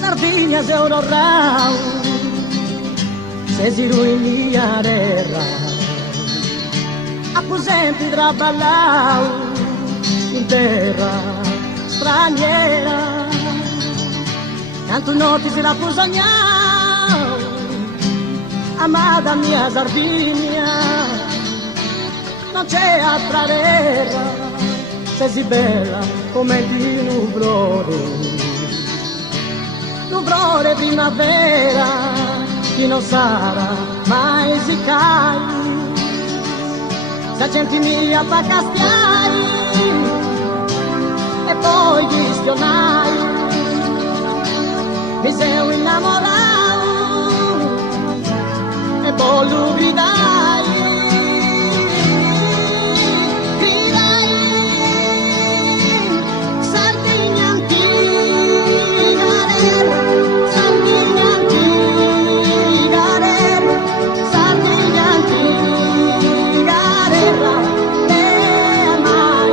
Sardinha se ororrau, se si ruinia terra, apposenti trabalhau in terra straniera, tanto notti si rapposagnau, amata mia Sardegna, non c'è altra terra, se si bella come di nuvolore primavera, che non sarà mai si cai, se gente mia fa castiai, e poi gli spionai, mi sei innamorato, e poi lo gridai, Sardegna antica, Sardegna antica, Sardegna antica, te amai,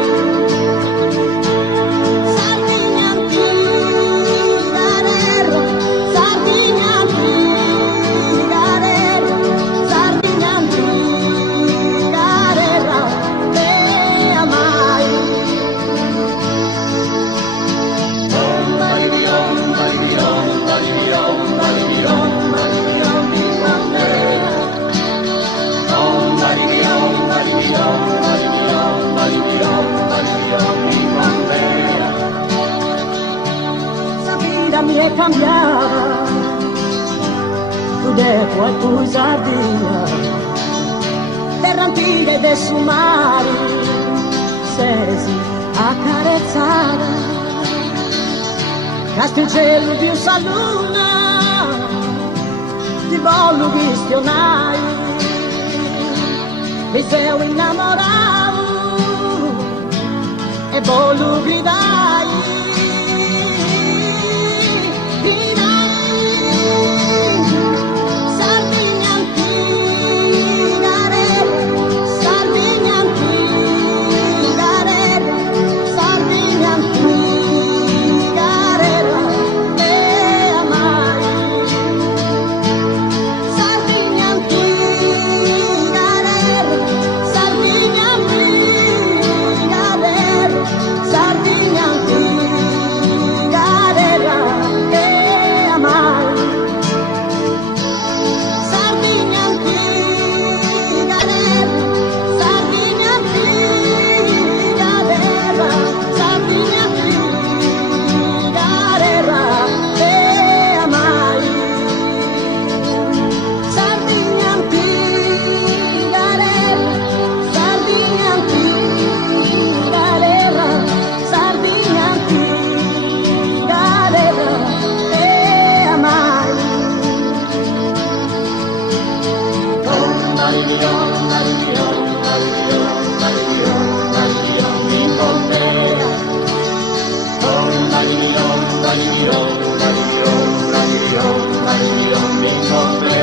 Sardegna antica, Sardegna antica, Sardegna antica, te amai. Sa vida mi è cambiata, tu devo e tu Sardegna, terra antica e del suo mare, sesi accarezzata, Castelcello di un saluna, di bollo che spionai, mi sei innamorato, e bollo gridai, Sardegna antica, Sardegna antica, Sardegna antica, te amai, Sardegna antica, Sardegna antica, Sardegna antica, te amai, Sardegna antica, Sardegna antica, Sardegna antica, te amai, Sardegna antica, Sardegna antica, Sardegna antica, te amai. Mi